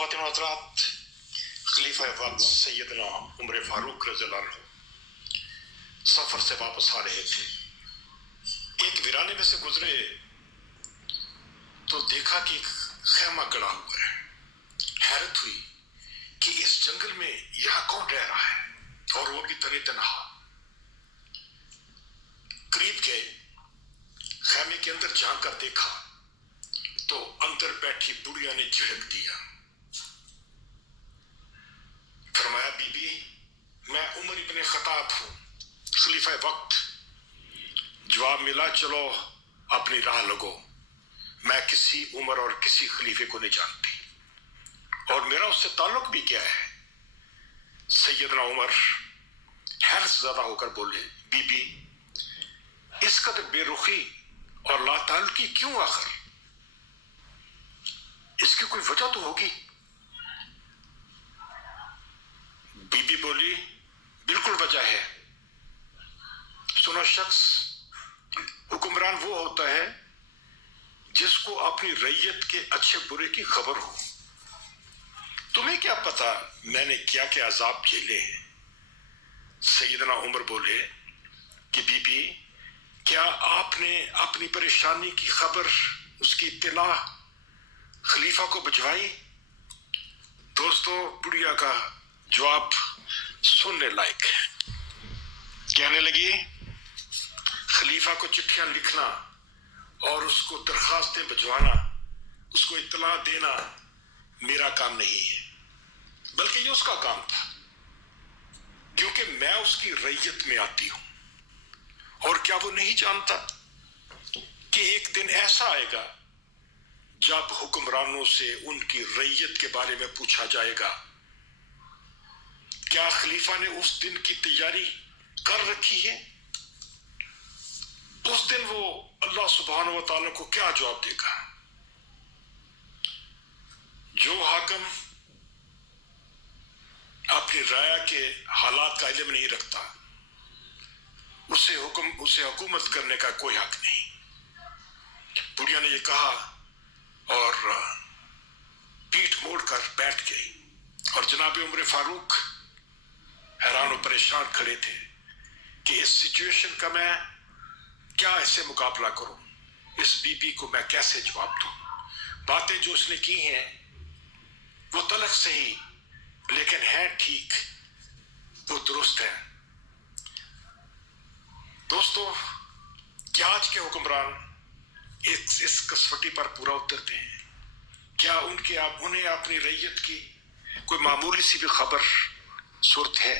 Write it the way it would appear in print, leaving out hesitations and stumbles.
ख़वातीन और हज़रात, खलीफा वक्त सैयदना उमर फारूक रज़ियल्लाहु अन्हु सफ़र से वापस आ रहे थे। एक वीराने में से गुजरे तो देखा कि एक खैमा गड़ा हुआ है। हैरत हुई कि इस जंगल में यहाँ कौन रह रहा है, और वो भी तने तनहा। करीब गए, खैमे के अंदर जाकर देखा तो अंदर बैठी बुढ़िया ने झिड़क दिया। फरमाया, बीबी, मैं उमर इब्न खत्ताब हूँ, खलीफा वक्त। जवाब मिला, चलो अपनी राह लगो, मैं किसी उमर और किसी खलीफे को नहीं जानती, और मेरा उससे ताल्लुक भी क्या है। सैयदना उमर हैरत ज़दा होकर बोले, बीबी, इस कदर बेरुखी और लाताल्लुकी क्यों आखिर? इसकी कोई वजह तो होगी। बीबी बोली, बिल्कुल वजह है। सुनो, शख्स हुक्मरान वो होता है जिसको अपनी रैयत के अच्छे बुरे की खबर हो। तुम्हें क्या पता मैंने क्या क्या अजाब झेले हैं। सैयदना उमर बोले कि बीबी, क्या आपने अपनी परेशानी की खबर, उसकी इत्तला खलीफा को भिजवाई? दोस्तों, बुढ़िया का जवाब सुनने लायक है। कहने लगी, खलीफा को चिट्ठियां लिखना और उसको दरखास्तें भिजवाना, उसको इत्तला देना मेरा काम नहीं है, बल्कि ये उसका काम था, क्योंकि मैं उसकी रैयत में आती हूं। और क्या वो नहीं जानता कि एक दिन ऐसा आएगा जब हुक्मरानों से उनकी रैयत के बारे में पूछा जाएगा? क्या खलीफा ने उस दिन की तैयारी कर रखी है? उस दिन वो अल्लाह सुब्हानहू व तआला को क्या जवाब देगा? जो हाकिम अपनी राय के हालात का इल्म नहीं रखता, उसे हुकूमत करने का कोई हक नहीं। बुढ़िया ने ये कहा और पीठ मोड़कर बैठ गई, और जनाब उमर फारूक हैरान और परेशान खड़े थे कि इस सिचुएशन का मैं क्या ऐसे मुकाबला करूं, इस बीबी को मैं कैसे जवाब दूं। बातें जो उसने की हैं वो तलख सही, लेकिन है ठीक, वो दुरुस्त है। दोस्तों, क्या आज के हुक्मरान इस कसवटी पर पूरा उतरते हैं? क्या उन्हें अपनी रैयत की कोई मामूली सी भी खबर सुर्त है?